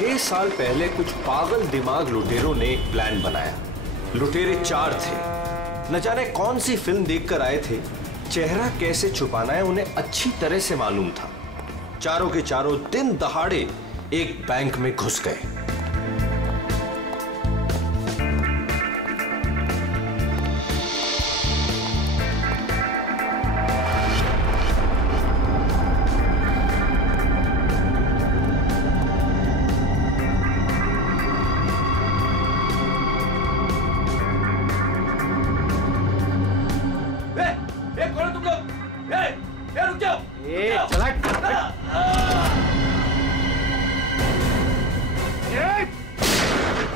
6 साल पहले कुछ पागल दिमाग लुटेरों ने एक प्लान बनाया। लुटेरे 4 थे। न जाने कौन सी फिल्म देखकर आए थे। चेहरा कैसे छुपाना है उन्हें अच्छी तरह से मालूम था। चारों के चारों दिन दहाड़े एक बैंक में घुस गए।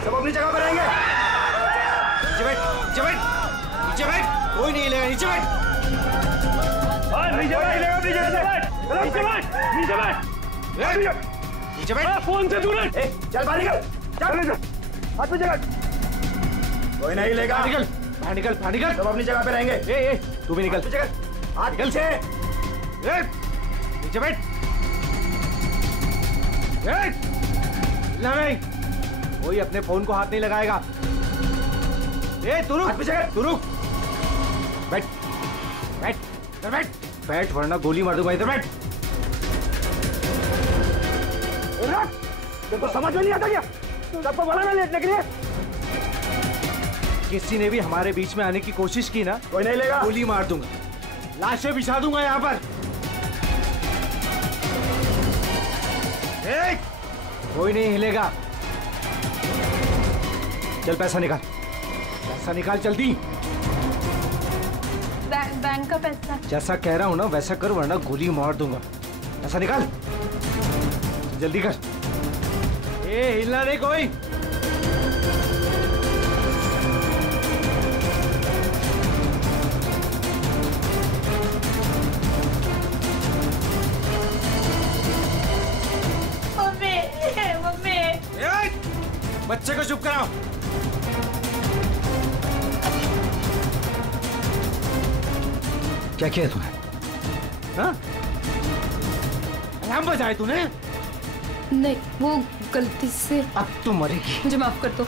सब अपनी जगह पर आएंगे। नीचे बैठ, नीचे बैठ, नीचे बैठ, कोई नहीं हिलेगा, नीचे बैठ। नीचे बैठ, नीचे बैठ, नीचे बैठ, नीचे बैठ। फोन से दूर है। चल बाहर निकल, चल हाथ पे जगह। कोई नहीं हिलेगा। निकल, बाहर निकल, बाहर निकल। सब अपनी जगह पे रहेंगे। ए, तू भी निकल। हाथ निकल से। नीचे बैठ। नहीं, कोई अपने फोन को हाथ नहीं लगाएगा। तू रुक, तू रुक। बैठ, बैठ, इधर बैठ, बैठ वरना गोली मार दूंगा। इधर बैठ। तुमको समझ में नहीं आता क्या? सबको बोला ना लेटने के लिए। किसी ने भी हमारे बीच में आने की कोशिश की ना, कोई नहीं लेगा, गोली मार दूंगा, लाशें बिछा दूंगा यहाँ पर। कोई नहीं हिलेगा। चल पैसा निकाल, पैसा निकाल जल्दी। बैंक का पैसा। जैसा कह रहा हूं ना वैसा कर वरना गोली मार दूंगा। पैसा निकाल जल्दी कर। हिलना नहीं कोई। बच्चे को चुप कराओ। क्या किया तूने? हाँ? अलार्म बजाए तूने? नहीं, वो गलती से। अब तो मरेगी। मुझे माफ कर दो।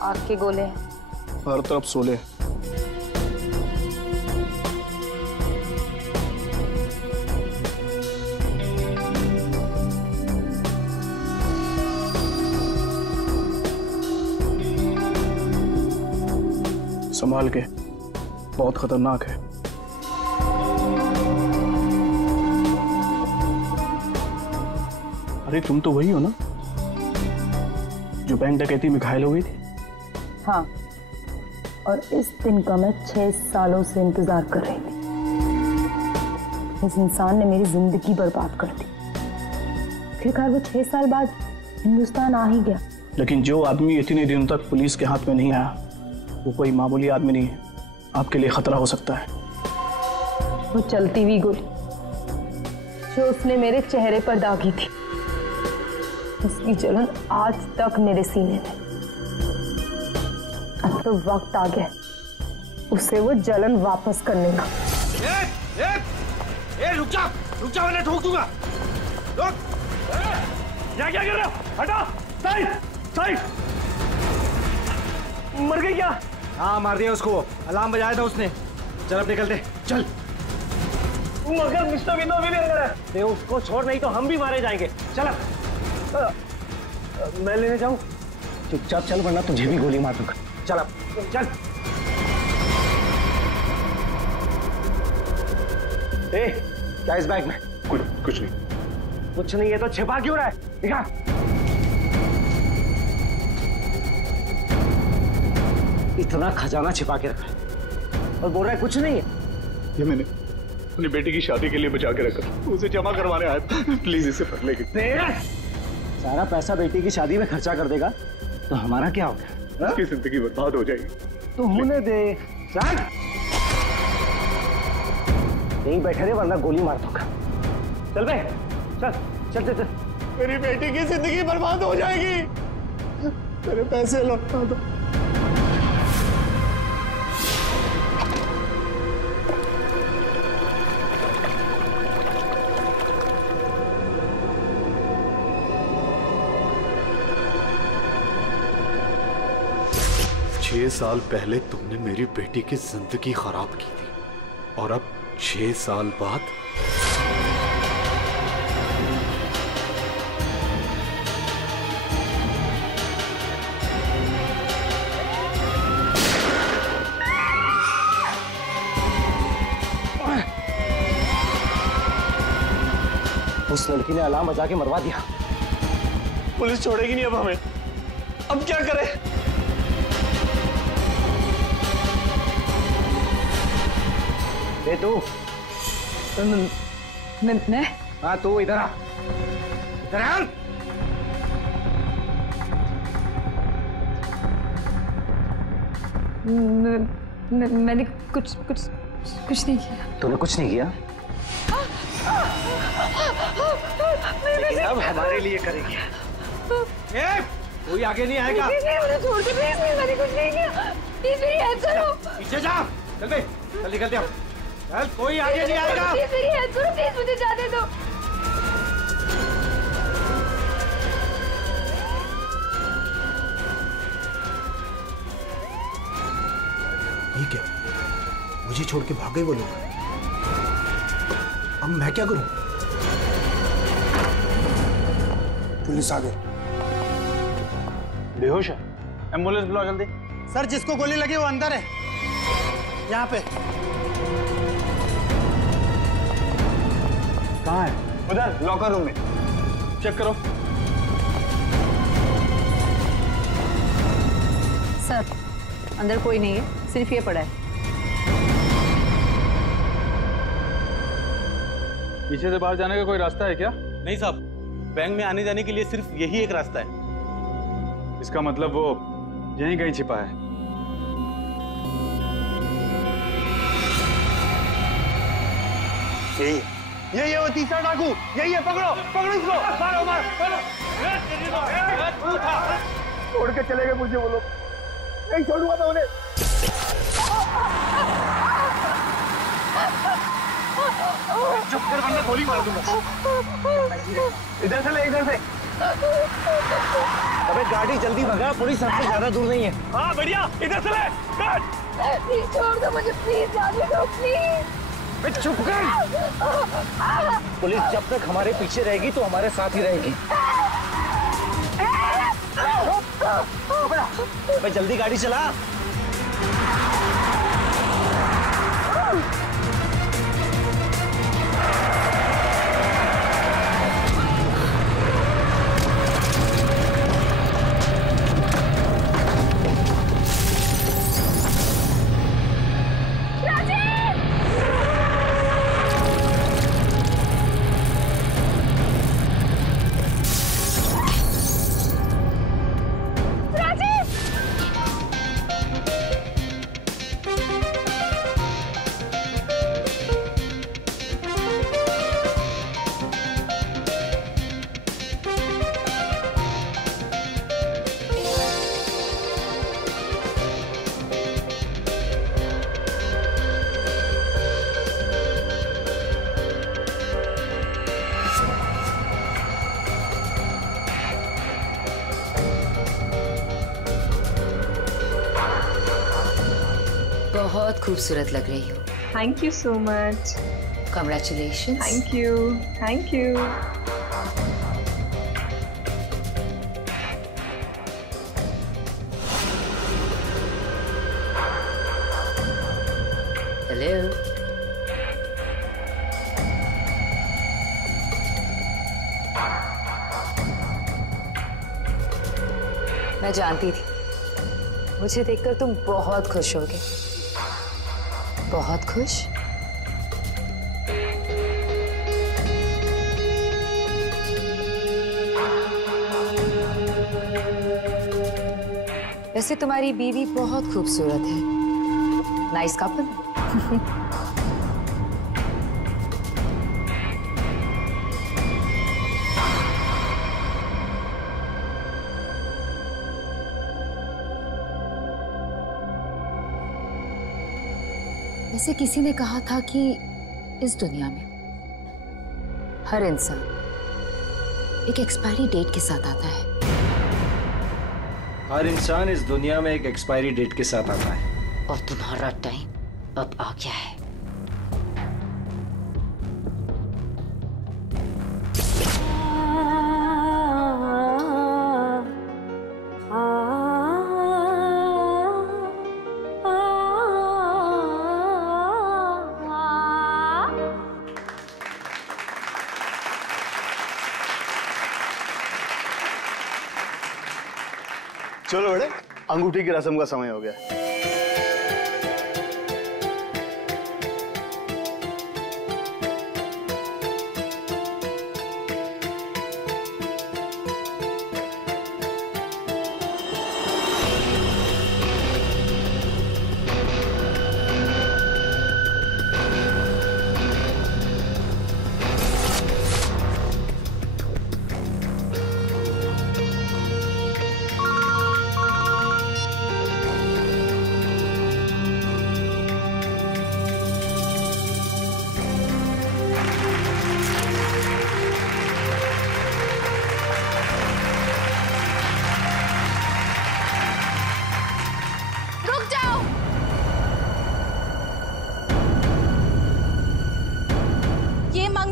आग के गोले हर तरफ सोले। संभाल के, बहुत खतरनाक है। अरे तुम तो वही हो ना जो बैंक डकैती में घायल हो गई थी? हाँ, और इस दिन का मैं 6 सालों से इंतजार कर रही थी। इस इंसान ने मेरी जिंदगी बर्बाद कर दी। आखिरकार वो 6 साल बाद हिंदुस्तान आ ही गया। लेकिन जो आदमी इतने दिनों तक पुलिस के हाथ में नहीं आया वो कोई मामूली आदमी नहीं है। आपके लिए खतरा हो सकता है। वो चलती हुई गोली जो उसने मेरे चेहरे पर दागी थी, उसकी जलन आज तक मेरे सीने में। अब तो वक्त आ गया उसे वो जलन वापस करने का। रुक जा वरना ठोक दूंगा। रुक। क्या कर रहे हो? हटो। Side side. मर गई क्या? हाँ मार दिया उसको। अलार्म बजाया था उसने। चल अब निकलते। चल। मगर मिस्टर विनो भी अंदर है। दे उसको छोड़, नहीं तो हम भी मारे जाएंगे। चल मैं लेने जाऊं? चुपचाप चल वरना तुझे भी गोली मार दूंगा। चल अब चल। क्या इस बैग में? कुछ नहीं। कुछ नहीं है तो छिपा क्यों रहा है? दिखा। इतना खजाना छिपा के रखा है और बोल रहा है कुछ नहीं है। ये मैंने अपनी बेटी की शादी के लिए बचा के रखा, उसे जमा करवाने आया था। प्लीज इसे पकड़ लेंगे। सारा पैसा बेटी की शादी में खर्चा कर देगा तो हमारा क्या होगा? उसकी जिंदगी बर्बाद हो जाएगी। तो होने दे। चल यहीं बैठे रहे वरना गोली मार दूंगा। चल बे, चल चल चल चल। मेरी बेटी की जिंदगी बर्बाद हो जाएगी। मेरे पैसे लौटा दो। छह साल पहले तुमने मेरी बेटी की जिंदगी खराब की थी और अब 6 साल बाद उस लड़की ने अलार्म बजा के मरवा दिया। पुलिस छोड़ेगी नहीं अब हमें। अब क्या करें? ए तू, मैं हाँ तू इधर आ, इधर आ। मैंने कुछ कुछ कुछ नहीं किया। तूने कुछ नहीं किया? लेकिन अब हमारे लिए करेगी। कोई आगे नहीं आएगा। मुझे छोड़ दो प्लीज, मैंने कुछ नहीं किया। प्लीज मेरी हेल्प करो। पीछे जा, चल बे, चल निकलते हम। चल, कोई आगे नहीं आएगा। प्लीज मेरी हेल्प करो, प्लीज मुझे जाने दो। ये क्या? मुझे छोड़ के भाग गए वो लोग। अब मैं क्या करूं? पुलिस आ गई। बेहोश है, एम्बुलेंस बुलाओ जल्दी। सर जिसको गोली लगी वो अंदर है, यहाँ पे। कहाँ है? उधर लॉकर रूम में। चेक करो। सर अंदर कोई नहीं है, सिर्फ ये पड़ा है। पीछे से बाहर जाने का कोई रास्ता है क्या? नहीं साहब, बैंक में आने जाने के लिए सिर्फ यही एक रास्ता है। इसका मतलब वो यहीं कहीं छिपा है। यही है वो तीसरा डाकू। यही है, पकड़ो पकड़ो इसको, मारो मारो मारो। छोड़ के चले गए मुझे वो लोग, नहीं छोड़ूंगा मैं उन्हें। चुप कर वरना गोली मार दूंगा। इधर से ले, इधर से। अबे गाड़ी जल्दी भगा, पुलिस सबसे ज्यादा दूर नहीं है। हाँ बढ़िया, इधर से ले। प्लीज छोड़ दो मुझे, प्लीज जाने दो प्लीज। चुप कर। पुलिस जब तक हमारे पीछे रहेगी तो हमारे साथ ही रहेगी। अबे जल्दी गाड़ी चला। बहुत खूबसूरत लग रही हो। Thank you so much. Congratulations. Thank you, thank you. Hello. मैं जानती थी मुझे देखकर तुम बहुत खुश होगे। बहुत खुश? वैसे तुम्हारी बीवी बहुत खूबसूरत है। Nice couple. वैसे किसी ने कहा था कि इस दुनिया में हर इंसान एक एक्सपायरी डेट के साथ आता है। हर इंसान इस दुनिया में एक एक्सपायरी डेट के साथ आता है। और तुम्हारा टाइम अब आ गया है। चलो बेटे, अंगूठी की रस्म का समय हो गया।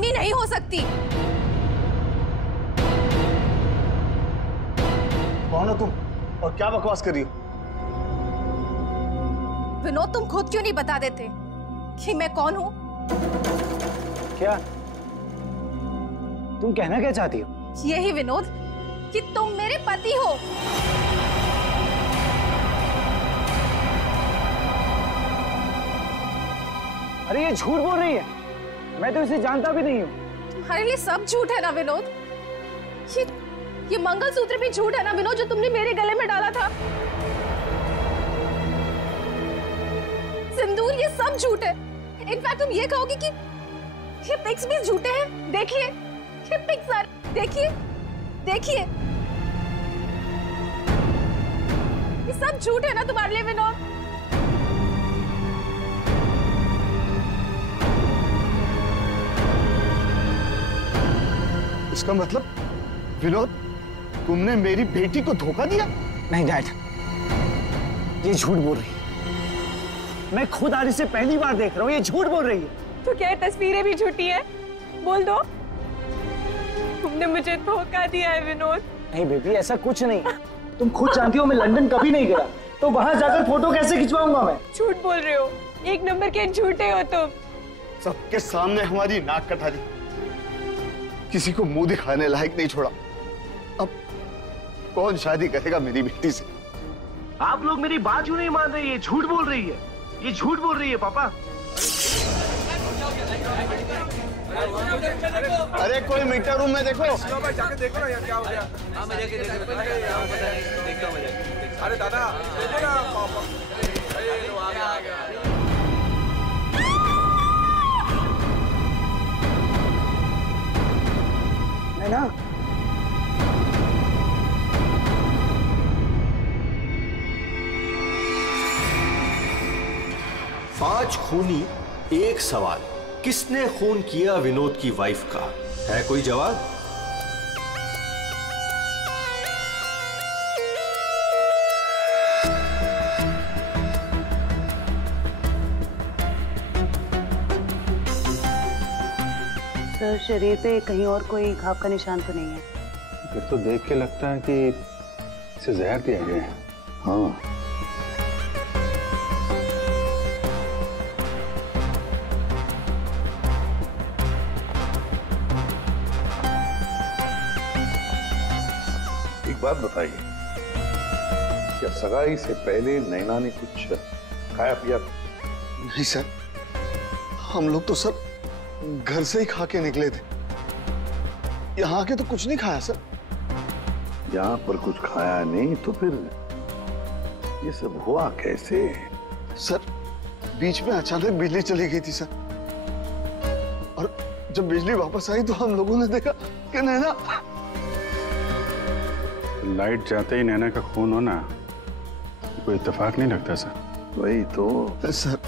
नहीं हो सकती। कौन हो तुम और क्या बकवास कर रही हो? विनोद, तुम खुद क्यों नहीं बता देते कि मैं कौन हूँ? क्या तुम कहना क्या चाहती हो? यही विनोद कि तुम मेरे पति हो। अरे ये झूठ बोल रही है, मैं तो इसे जानता भी नहीं हूँ। तुम्हारे लिए सब झूठ है ना विनोद? ये मंगलसूत्र भी झूठ है ना विनोद, जो तुमने मेरे गले में डाला था? सिंदूर, ये सब झूठ है। इनफैक्ट तुम ये कहोगे कि ये पिक्स भी झूठे हैं। देखिए ये पिक्स, देखिए देखिए, ये सब झूठ है ना तुम्हारे लिए विनोद? इसका मतलब विनोद, तुमने मेरी बेटी को धोखा दिया? नहीं डैड, ये झूठ बोल रही है। मैं खुद आज इसे पहली बार देख रहा हूँ, ये झूठ बोल रही है। तो क्या ये तस्वीरें भी झूठी है? बोल दो, तुमने मुझे धोखा दिया है विनोद। नहीं बेबी, ऐसा कुछ नहीं। तुम खुद जानती हो मैं लंदन कभी नहीं गया, तो वहां जाकर फोटो कैसे खिंचवाऊंगा मैं? झूठ बोल रहे हो, एक नंबर के झूठे हो तुम। सबके सामने हमारी नाक कटा दी, किसी को मुंह दिखाने लायक नहीं छोड़ा। अब कौन शादी करेगा मेरी बेटी से? आप लोग मेरी बात क्यों नहीं मान रही है? झूठ बोल रही है, ये झूठ बोल रही है पापा। अरे कोई मीटर रूम में देखो। जाके देखो ना यार क्या हो गया। हाँ मैं जाके देखता हूँ। अरे दादा देखो ना पापा। अरे लो आ गया। है ना? पांच खूनी एक सवाल, किसने खून किया विनोद की वाइफ का? है कोई जवाब? सर, शरीर पे कहीं और कोई घाव का निशान तो नहीं है? फिर तो देख के लगता है कि इसे जहर दिया गया है। हाँ, एक बात बताइए, क्या सगाई से पहले नैना ने कुछ खाया पिया? नहीं सर, हम लोग तो सर घर से ही खा के निकले थे। यहाँ के तो कुछ नहीं खाया सर। यहाँ पर कुछ खाया नहीं तो फिर ये सब हुआ कैसे? सर, बीच में अचानक बिजली चली गई थी सर, और जब बिजली वापस आई तो हम लोगों ने देखा कि नैना। लाइट जाते ही नैना का खून होना कोई इत्तेफाक नहीं लगता सर। वही तो सर,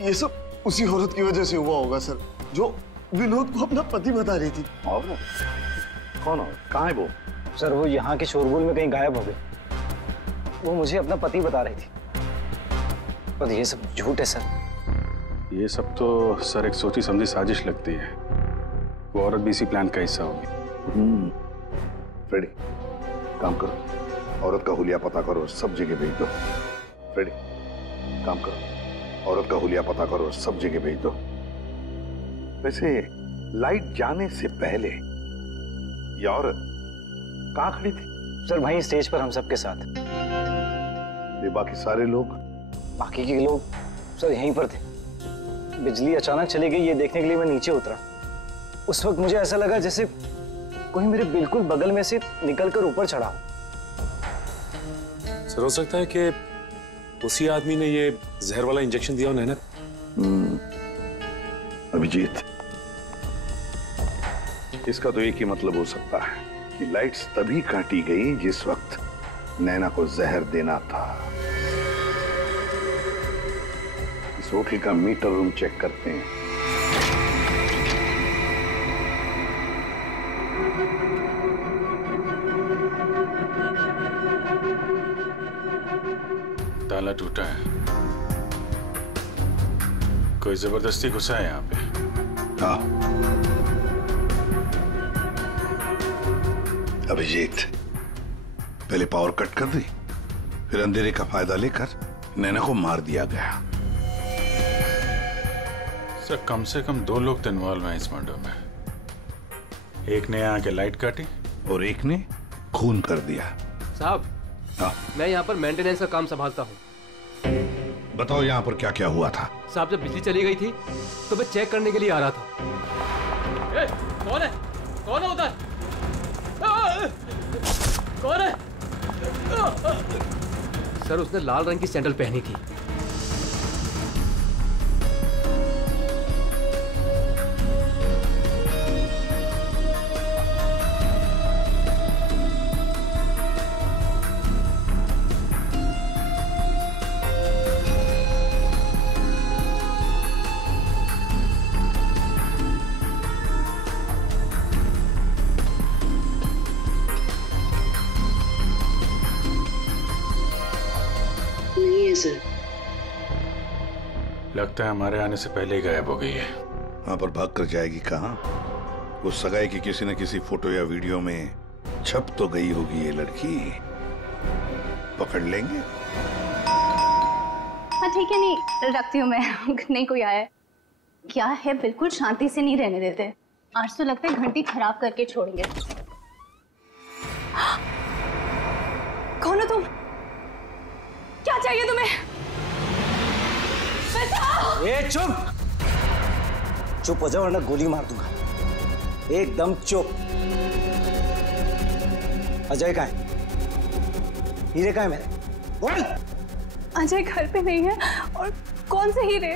ये सब उसी औरत की वजह से हुआ होगा सर, जो विनोद को अपना पति बता रही थी। और कौन हो? कहाँ है वो? सर वो यहाँ के शोरगुल में कहीं गायब हो गई। वो मुझे अपना पति बता रही थी, और ये सब झूठ है सर। ये सब तो सर एक सोची समझी साजिश लगती है। वो औरत भी इसी प्लान का हिस्सा होगी। फ्रेडी, काम करो, औरत का हुलिया पता करो, सब जगह भेज दो। फ्रेडी, काम करो, औरत का हुलिया पता करो, सब जगह भेज दो। वैसे लाइट जाने से पहले ये औरत कहाँ खड़ी थी? सर वहीं स्टेज पर हम सबके साथ। ये बाकी सारे लोग? बाकी के लोग सर यहीं पर थे। बिजली अचानक चली गई ये देखने के लिए मैं नीचे उतरा। उस वक्त मुझे ऐसा लगा जैसे कोई मेरे बिल्कुल बगल में से निकलकर ऊपर चढ़ा। सर हो सकता है कि उसी आदमी ने ये जहर वाला इंजेक्शन दिया हो नैना। अभिजीत, इसका तो एक ही मतलब हो सकता है कि लाइट्स तभी काटी गई जिस वक्त नैना को जहर देना था। इस होटल का मीटर रूम चेक करते हैं। ताला टूटा है, कोई जबरदस्ती घुसा है यहाँ पे। हाँ अभिजीत, पहले पावर कट कर दी, फिर अंधेरे का फायदा लेकर नैना को मार दिया गया। सर कम से कम 2 लोग तो इन्वॉल्व हैं इस मर्डर में। एक ने आके लाइट काटी और एक ने खून कर दिया। साहब, हाँ? मैं यहाँ पर मेंटेनेंस का काम संभालता हूँ। बताओ यहाँ पर क्या क्या हुआ था? साहब जब बिजली चली गई थी तो मैं चेक करने के लिए आ रहा था। ए, कौन है? कौन है उधर? कौन है? सर उसने लाल रंग की सैंडल पहनी थी। लगता है हमारे आने से पहले ही गायब हो गई है। वहां पर भाग कर जाएगी कहाँ? वो सगाई की किसी न किसी फोटो या वीडियो में छप तो गई होगी ये लड़की। पकड़ लेंगे। हाँ ठीक है, नहीं रखती हूँ मैं। नहीं कोई आया क्या है, बिल्कुल शांति से नहीं रहने देते। आज तो लगता है घंटी खराब करके छोड़ेंगे। कौन हो तुम? क्या चाहिए तुम्हें? ए चुप! चुप हो जाओ वरना गोली मार दूंगा। एकदम चुप। अजय कहाँ है? हीरे कहाँ है मेरे? बोल! अजय घर पे नहीं है। और कौन से हीरे?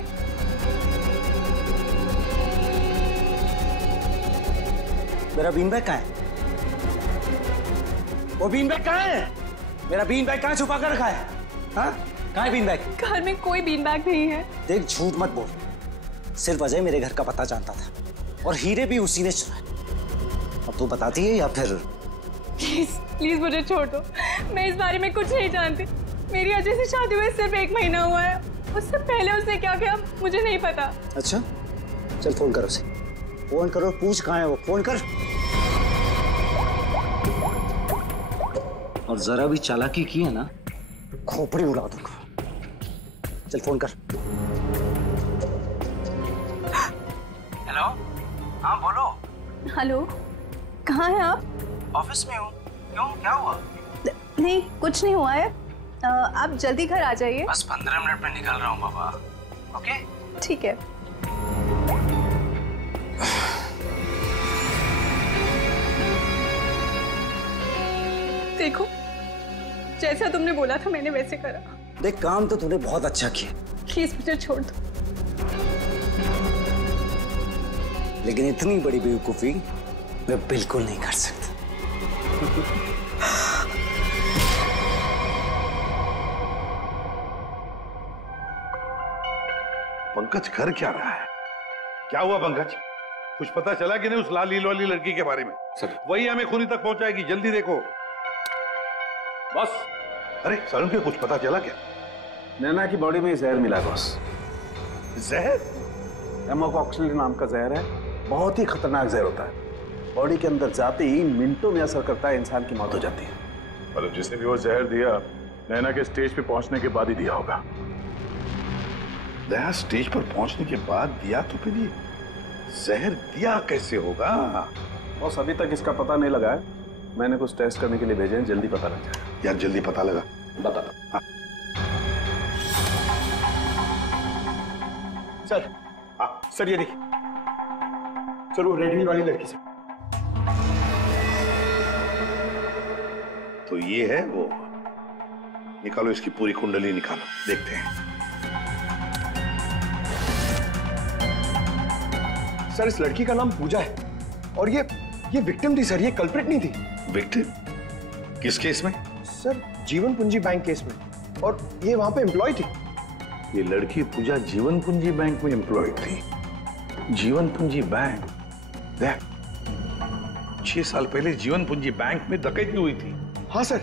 मेरा बीन बैग कहाँ है? वो बीन बैग कहाँ है? मेरा बीन बैग कहाँ छुपा कर रखा है? हाँ? कहाँ है बीन बैग? घर में कोई बीन बैग नहीं है। देख झूठ मत बोल। सिर्फ अजय मेरे घर का पता जानता था और हीरे भी उसी ने चुराए। अब तू बताती है या फिर? प्लीज प्लीज मुझे छोड़ दो। मैं इस बारे में कुछ नहीं जानती। मेरी अजय से शादी हुए सिर्फ 1 महीना हुआ है। उससे पहले उसने क्या किया मुझे नहीं पता। अच्छा चल फोन करो उसे। फोन करो, पूछ कहाँ है वो। फोन कर। और जरा भी चालाकी की है ना, खोपड़ी उड़ा दूंगा। चल फोन कर। हेलो, हाँ बोलो। हेलो, कहाँ हैं आप? ऑफिस में हूँ। क्यों, क्या हुआ? नहीं कुछ नहीं हुआ है। आप जल्दी घर आ जाइए। बस 15 मिनट में निकल रहा हूँ बाबा। ओके ठीक है। देखो जैसा तुमने बोला था मैंने वैसे करा। देख, काम तो तूने बहुत अच्छा किया, प्लीज मुझे छोड़ दो। लेकिन इतनी बड़ी बेवकूफी मैं बिल्कुल नहीं कर सकता। पंकज कर क्या रहा है? क्या हुआ पंकज? कुछ पता चला कि नहीं उस लाल लील वाली लड़की के बारे में? सर, वही हमें खूनी तक पहुंचाएगी, जल्दी देखो। बॉस। अरे सरुण के कुछ पता चला क्या? नैना की बॉडी में जहर मिला बॉस। जहर? एमोकॉक्सिलिन नाम का जहर है, बहुत ही खतरनाक जहर होता है। बॉडी के अंदर जाते ही मिनटों में असर करता है, इंसान की मौत हो जाती है। मतलब जिसने भी वो जहर दिया नैना के स्टेज पे पहुंचने के बाद ही दिया होगा। दया स्टेज पर पहुंचने के बाद दिया तो फिर ये जहर दिया कैसे होगा? बॉस अभी तक इसका पता नहीं लगा है, मैंने कुछ टेस्ट करने के लिए भेजे हैं, जल्दी पता लग जाएगा। यार जल्दी पता लगा बता। हाँ। सर, सर ये देखिए सर, वो रेड हिल वाली लड़की सर। तो ये है वो। निकालो इसकी पूरी कुंडली, निकालो, देखते हैं। सर इस लड़की का नाम पूजा है और ये विक्टिम थी सर, ये कल्प्रिट नहीं थी। विक्टिम? किस केस में? सर जीवन पूंजी बैंक केस में, और ये वहां पे एम्प्लॉय थी। ये लड़की पूजा जीवन पूंजी बैंक में एम्प्लॉय थी। जीवन पूंजी बैंक? देख, 6 साल पहले जीवन पूंजी बैंक में डकैती हुई थी। हाँ सर,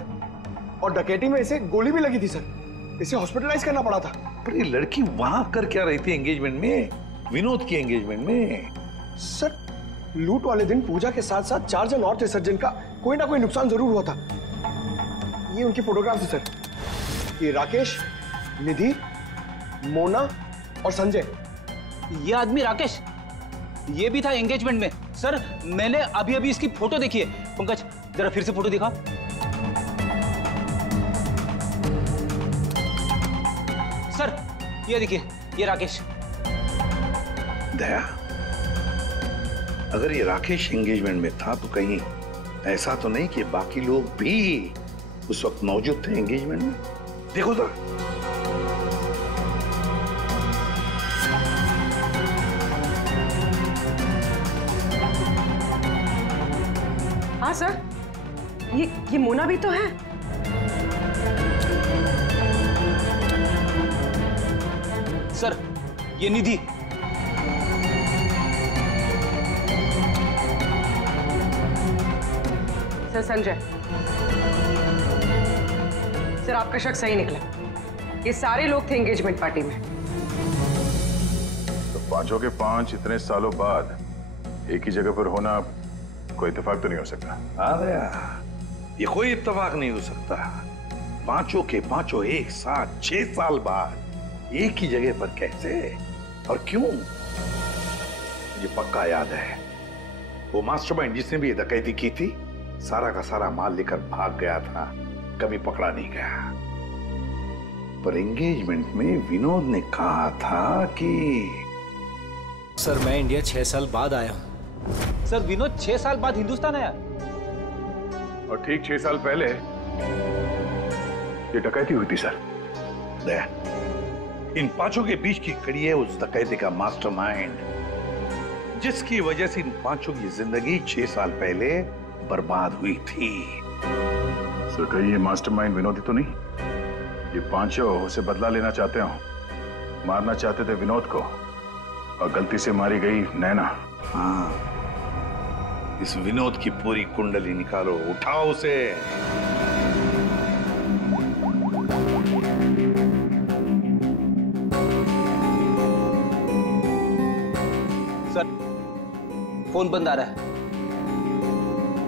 और डकैती में इसे गोली भी लगी थी सर, इसे हॉस्पिटलाइज करना पड़ा था। पर ये लड़की वहां कर क्या रही थी एंगेजमेंट में, विनोद की एंगेजमेंट में? सर लूट वाले दिन पूजा के साथ साथ 4 जन और थे सर, जिनका कोई ना कोई नुकसान जरूर हुआ था। ये उनकी फोटोग्राफ है सर, ये राकेश, निधि, मोना और संजय। ये आदमी राकेश, ये भी था एंगेजमेंट में। सर मैंने अभी अभी इसकी फोटो देखी है। पंकज जरा फिर से फोटो दिखा। सर ये देखिए, ये राकेश। दया, अगर ये राकेश एंगेजमेंट में था तो कहीं ऐसा तो नहीं कि बाकी लोग भी उस वक्त मौजूद थे एंगेजमेंट में? देखो तो। हाँ सर, ये मोना भी तो है। सर ये निधि। सर संजय, सर आपका शक सही निकला, ये सारे लोग थे एंगेजमेंट पार्टी में। तो पांचों के 5 इतने सालों बाद एक ही जगह पर होना कोई इत्तेफाक तो नहीं हो सकता। अरे ये कोई इत्तेफाक नहीं हो सकता। पांचों के पांचों एक साथ 6 साल बाद एक ही जगह पर कैसे और क्यों? मुझे पक्का याद है, वो मास्टरमाइंड जिसने भी ये डकैती की थी सारा का सारा माल लेकर भाग गया था, कभी पकड़ा नहीं गया। पर एंगेजमेंट में विनोद ने कहा था कि सर मैं इंडिया 6 साल बाद आया हूं। सर विनोद 6 साल बाद हिंदुस्तान आया, और ठीक 6 साल पहले ये डकैती हुई थी सर। दया, इन पांचों के बीच की कड़ी है उस डकैती का मास्टरमाइंड, जिसकी वजह से इन पांचों की जिंदगी 6 साल पहले बर्बाद हुई थी। सर कहीं ये मास्टरमाइंड विनोद ही तो नहीं? ये पांचों उसे बदला लेना चाहते हो, मारना चाहते थे विनोद को, और गलती से मारी गई नैना। हाँ, इस विनोद की पूरी कुंडली निकालो, उठाओ उसे। सर फोन बंद आ रहा है।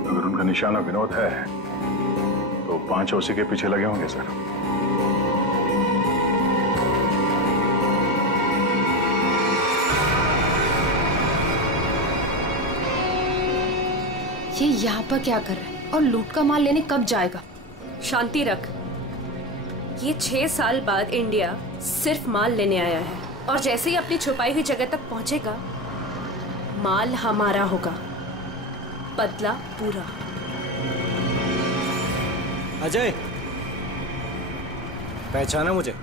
अगर उनका निशाना विनोद है तो पांचों उसी के पीछे लगे होंगे सर। ये यहाँ पर क्या कर रहा है और लूट का माल लेने कब जाएगा? शांति रख। ये 6 साल बाद इंडिया सिर्फ माल लेने आया है, और जैसे ही अपनी छुपाई हुई जगह तक पहुंचेगा माल हमारा होगा, बदला पूरा। अजय, पहचाना मुझे?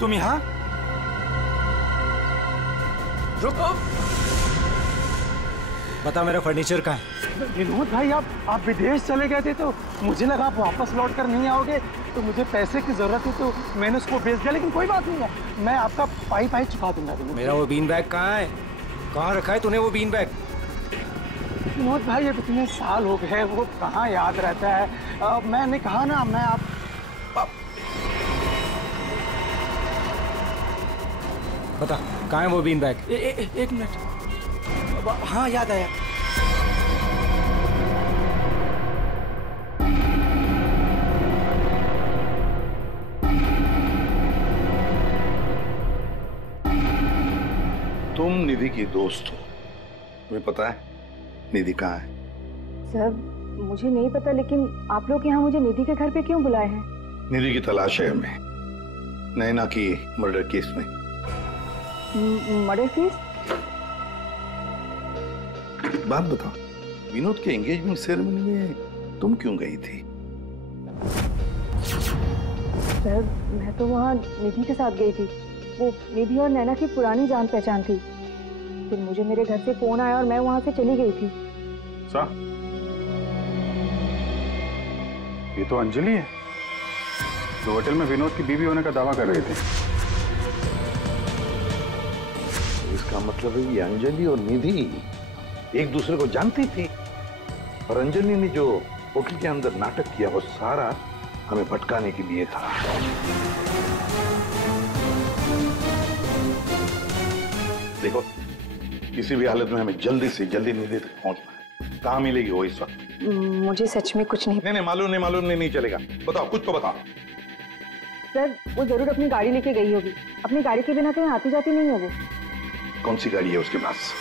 तुम यहाँ? रुको। बता मेरा फर्नीचर कहाँ है? विनोद भाई आप विदेश चले गए थे तो मुझे लगा आप वापस लौट कर नहीं आओगे, तो मुझे पैसे की जरूरत थी तो मैंने उसको बेच दिया, लेकिन कोई बात नहीं है, मैं आपका पाई चुका दूंगा। मेरा वो बीन बैग कहाँ है? कहाँ रखा है तूने वो बीन बैग? विनोद भाई अब इतने साल हो गए, वो कहाँ याद रहता है। मैंने कहा ना, मैं आप बता कहाँ है वो बीन बैग? एक मिनट। हाँ याद आया। तुम निधि की दोस्त हो, तुम्हें पता है निधि कहाँ है? सर मुझे नहीं पता, लेकिन आप लोग यहाँ मुझे निधि के घर पे क्यों बुलाए हैं? निधि की तलाश है हमें, नैना की मर्डर केस में। Murder case? बात बताओ, विनोद के एंगेजमेंट सेरेमनी में तुम क्यों गई थी? सर मैं तो वहाँ निधि के साथ गई थी, वो निधि और नैना की पुरानी जान पहचान थी। फिर मुझे मेरे घर से फोन आया और मैं वहाँ से चली गई थी। ये तो अंजलि है, जो होटल में विनोद की बीवी होने का दावा कर रही थी। इसका मतलब है ये अंजलि और निधि एक दूसरे को जानती थी, और अंजलि ने जो होटल के अंदर नाटक किया वो सारा हमें भटकाने के लिए था। देखो किसी भी हालत में हमें जल्दी से जल्दी निधि तक पहुंचना है। कहाँ मिलेगी वो इस वक्त? मुझे सच में कुछ नहीं। नहीं मालूम नहीं चलेगा। बताओ, कुछ तो बताओ। सर वो जरूर अपनी गाड़ी लेके गई होगी, अपनी गाड़ी के बिना कहीं आती जाती नहीं है वो। कौन सी गाड़ी है उसके पास?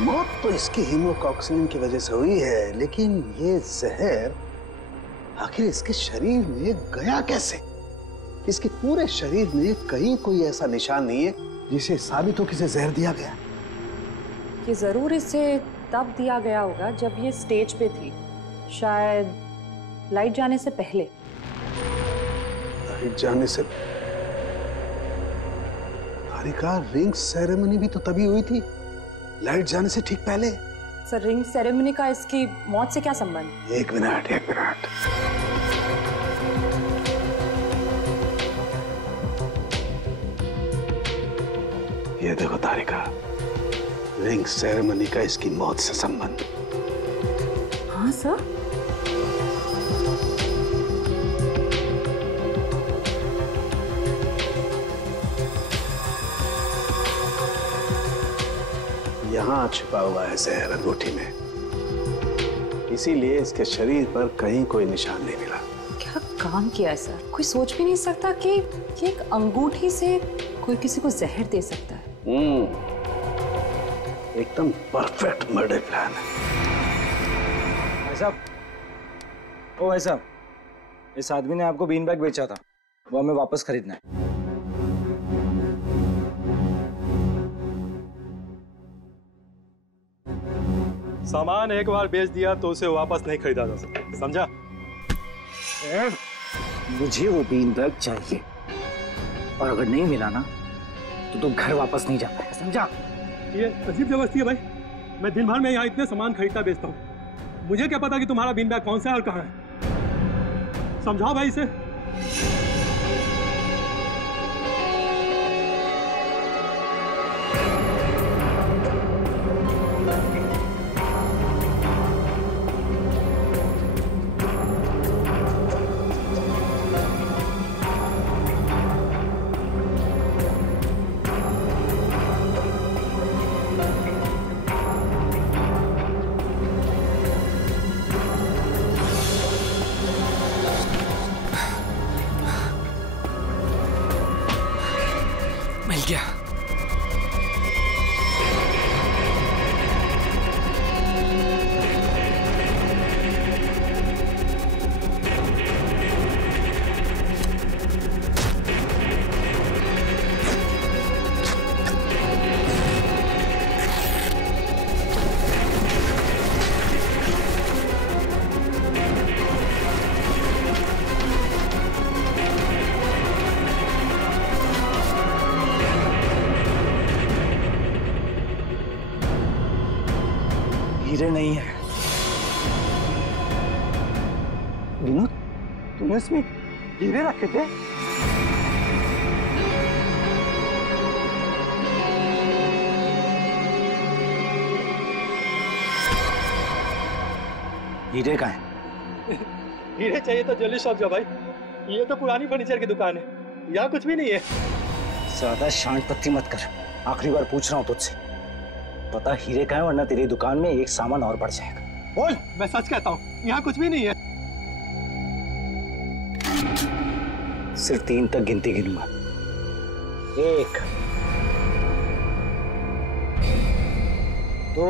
मौत तो इसकी हीमोकॉक्सिन की वजह से हुई है, लेकिन ये जहर आखिर इसके शरीर में गया कैसे? इसके पूरे शरीर में कहीं कोई ऐसा निशान नहीं है जिसे साबित हो कि इसे जहर दिया गया। ये जरूर इसे तब दिया गया होगा जब ये स्टेज पे थी, शायद लाइट जाने से पहले। लाइट जाने से? हारिका, रिंग सेरेमनी भी तो तभी हुई थी, लाइट जाने से ठीक पहले। सर रिंग सेरेमनी का इसकी मौत से क्या संबंध? एक मिनट। ये देखो तारिका, रिंग सेरेमनी का इसकी मौत से संबंध। हाँ सर। यहाँ छिपा हुआ है जहर अंगूठी में, इसीलिए इसके शरीर पर कहीं कोई निशान नहीं मिला। क्या काम किया है सर? कोई सोच भी नहीं सकता कि एक अंगूठी से कोई किसी को जहर दे सकता है। एकदम परफेक्ट मर्डर प्लान है। भाई साहब, ओ भाई साहब, इस आदमी ने आपको बीन बैग बेचा था, वो हमें वापस खरीदना है। सामान एक बार बेच दिया तो उसे वापस नहीं खरीदा जा सकता, समझा? मुझे वो बीन बैग चाहिए, और अगर नहीं मिला ना तो तुम घर वापस नहीं जा पाएगा, समझा? ये अजीब जबरदस्ती है भाई, मैं दिन भर में यहाँ इतने सामान खरीदता बेचता हूँ, मुझे क्या पता कि तुम्हारा बीन बैग कौन सा है और कहाँ है? समझाओ भाई इसे। मिल गया। हीरे नहीं है। विनोद, तूने इसमें हीरे रखे थे? हीरे कहाँ है? हीरे चाहिए तो ज्वेलरी शॉप जा भाई, ये तो पुरानी फर्नीचर की दुकान है, यहाँ कुछ भी नहीं है। ज्यादा शांत पत्ती मत कर, आखिरी बार पूछ रहा हूँ तुझसे, पता हीरे कहाँ है, वरना तेरी दुकान में एक सामान और बढ़ जाएगा। बोल। मैं सच कहता हूँ, यहाँ कुछ भी नहीं है। सिर्फ 3 तक गिनती गिनूंगा। 1 2।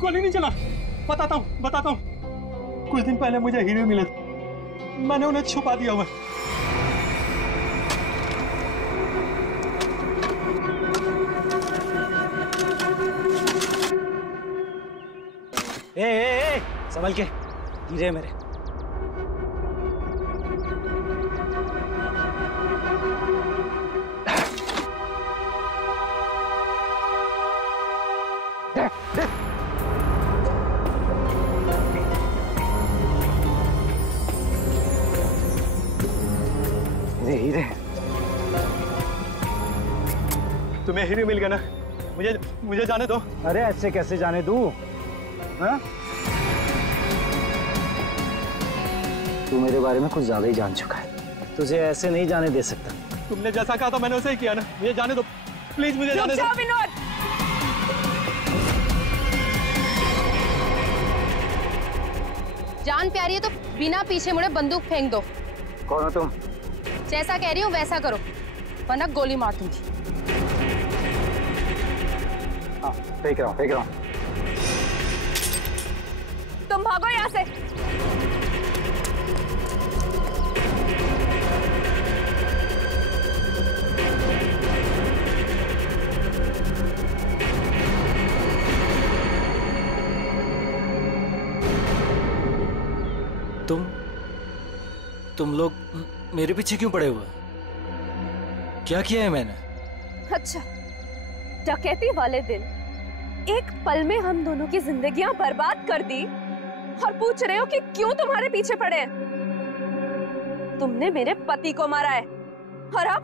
गोली नहीं चला, बताता हूँ। कुछ दिन पहले मुझे हीरे मिले थे, मैंने उन्हें छुपा दिया हुआ। ए, संभल के, हीरे मेरे। हीरे तुम्हें हीरे मिल गया ना, मुझे जाने दो। अरे ऐसे कैसे जाने दूं? हाँ? तू मेरे बारे में कुछ ज्यादा ही जान चुका है, तुझे ऐसे नहीं जाने दे सकता। तुमने जैसा कहा था मैंने वैसे ही किया ना, मुझे जाने दो प्लीज, मुझे जाने दो। विनोद, जान प्यारी है तो बिना पीछे मुड़े बंदूक फेंक दो। कौन हो तुम? जैसा कह रही हूँ वैसा करो, वरना गोली मार दूंगी। हाँ, फेंक रहा हूँ। तुम भागो यहाँ से। तुम लोग मेरे पीछे क्यों पड़े हुए? क्या किया है मैंने? अच्छा, डकैती वाले दिन एक पल में हम दोनों की जिंदगियां बर्बाद कर दी और पूछ रहे हो कि क्यों तुम्हारे पीछे पड़े हैं? तुमने मेरे पति को मारा है और अब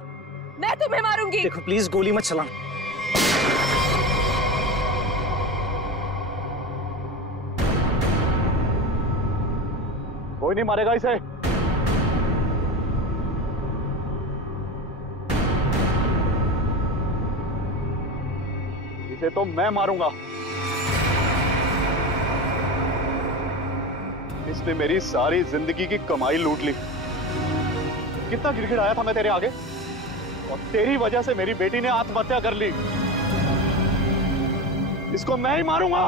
मैं तुम्हें मारूंगी। देखो प्लीज गोली मत चला। कोई नहीं मारेगा इसे। इसे तो मैं मारूंगा। इसने मेरी सारी जिंदगी की कमाई लूट ली। कितना गिड़गिड़ाया था मैं तेरे आगे, और तेरी वजह से मेरी बेटी ने आत्महत्या कर ली। इसको मैं ही मारूंगा।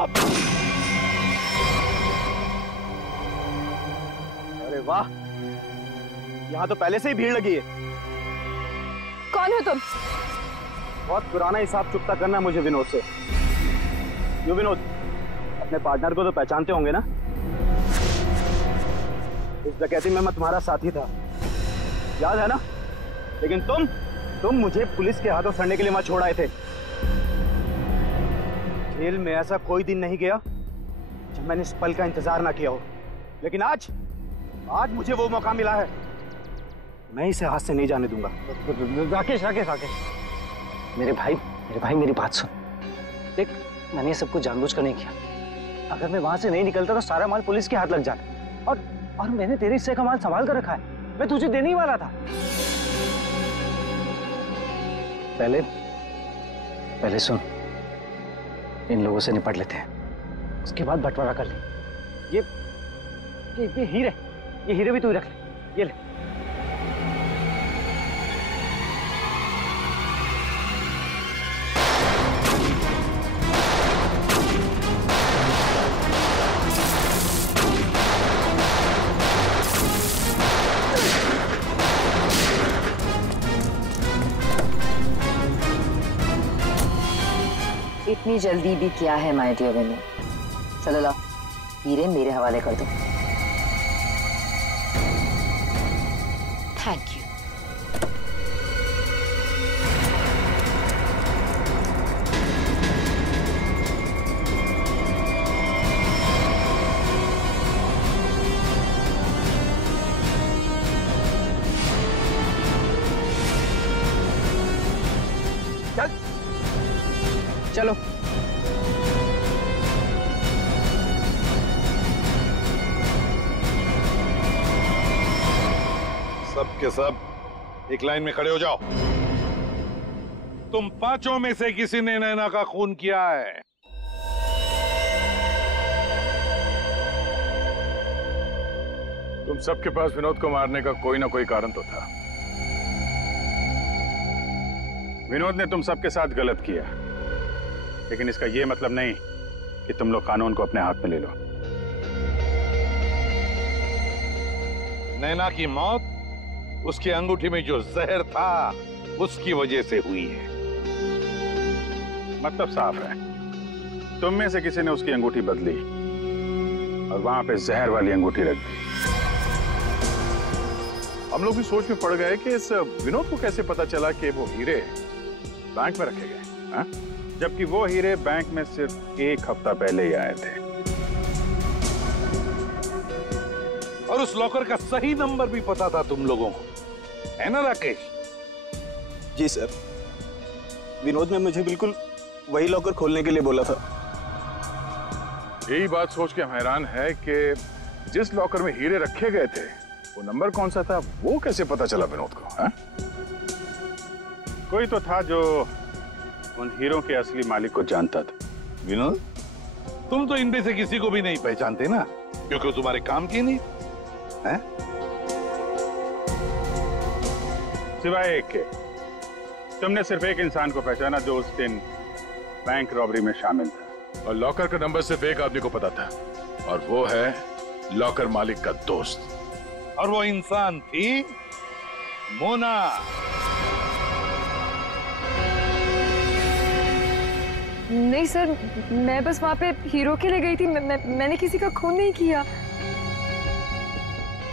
अरे वाह, यहां तो पहले से ही भीड़ लगी है। कौन हो तुम? बहुत पुराना हिसाब चुकता करना है मुझे विनोद से। यो विनोद, अपने पार्टनर को तो पहचानते होंगे ना? इस डकैती में मैं तुम्हारा साथी था, याद है ना? लेकिन तुम मुझे पुलिस के हाथों सड़ने के लिए वहां छोड़ आए थे। जेल में ऐसा कोई दिन नहीं गया जब मैंने इस पल का इंतजार ना किया हो। लेकिन आज मुझे वो मौका मिला है, मैं इसे हाथ से नहीं जाने दूंगा। राकेश, मेरे भाई मेरी बात सुन। देख, मैंने ये सब कुछ जानबूझकर नहीं किया। अगर मैं वहां से नहीं निकलता तो सारा माल पुलिस के हाथ लग जाता। और मैंने तेरे हिस्से का माल संभाल कर रखा है, मैं तुझे देने ही वाला था। पहले सुन, इन लोगों से निपट लेते हैं, उसके बाद बंटवारा कर ले। ये हीरे भी तू रख ले, ये ले। इतनी जल्दी भी क्या है माय डियर विनोद? चलो लाओ, हीरे मेरे हवाले कर दो। Thank you. चलो। सब के सब एक लाइन में खड़े हो जाओ। तुम पांचों में से किसी ने नैना का खून किया है? तुम सबके पास विनोद को मारने का कोई ना कोई कारण तो था। विनोद ने तुम सबके साथ गलत किया, लेकिन इसका यह मतलब नहीं कि तुम लोग कानून को अपने हाथ में ले लो। नैना की मौत उसकी अंगूठी में जो जहर था उसकी वजह से हुई है। मतलब साफ है, तुम में से किसी ने उसकी अंगूठी बदली और वहां पे जहर वाली अंगूठी रख दी। हम लोग भी सोच में पड़ गए कि इस विनोद को कैसे पता चला कि वो हीरे बैंक में रखे गए, हाँ? जबकि वो हीरे बैंक में सिर्फ 1 हफ्ता पहले ही आए थे। और उस लॉकर का सही नंबर भी पता था तुम लोगों को, है ना राकेश? जी सर, विनोद ने मुझे बिल्कुल वही लॉकर खोलने के लिए बोला था। यही बात सोच के हम हैरान है कि जिस लॉकर में हीरे रखे गए थे वो नंबर कौन सा था, वो कैसे पता चला विनोद को, हाँ? कोई तो था जो उन हीरों के असली मालिक को जानता था। विनोद, तुम तो इनमें से किसी को भी नहीं पहचानते ना, क्योंकि वो तुम्हारे काम की नहीं है। सिवाय एक के, तुमने सिर्फ एक इंसान को पहचाना जो उस दिन बैंक रॉबरी में शामिल था, और लॉकर का नंबर सिर्फ एक आदमी को पता था, और वो है लॉकर मालिक का दोस्त। और वो इंसान थी मोना। नहीं सर, मैं बस वहाँ पे हीरो के लिए गई थी। मैंने किसी का खून नहीं किया।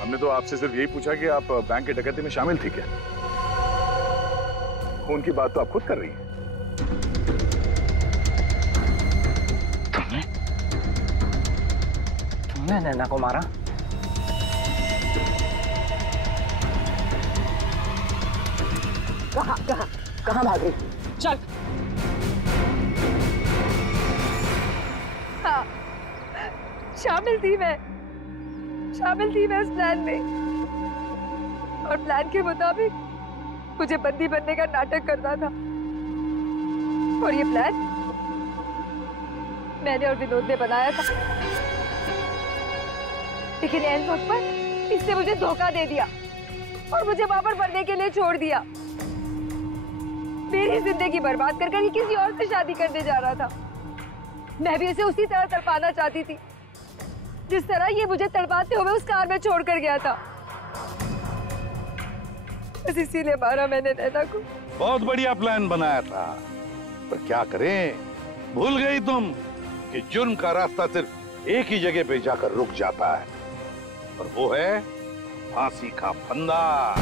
हमने तो आपसे सिर्फ यही पूछा कि आप बैंक की डकैती में शामिल थी क्या? खून की बात तो आप खुद कर रही हैं। तुमने नैना को मारा? कहाँ भाग रही? चल। हाँ, शामिल थी मैं इस प्लान में, और प्लान के मुताबिक मुझे बंदी बनने का नाटक करना था। और ये प्लान मैंने और विनोद ने बनाया था, लेकिन ऐन वक्त पर इसने मुझे धोखा दे दिया और मुझे वहां पर मरने के लिए छोड़ दिया। मेरी जिंदगी बर्बाद कर कर ये किसी और से शादी करने जा रहा था। मैं भी इसे उसी तरह तड़पाना चाहती थी जिस तरह ये मुझे तड़पाते हुए उस कार में छोड़कर गया था। बस इसीलिए मारा मैंने नैना को। बहुत बढ़िया प्लान बनाया था, पर क्या करें, भूल गई तुम कि जुर्म का रास्ता सिर्फ एक ही जगह पे जाकर रुक जाता है, और वो है फांसी का फंदा।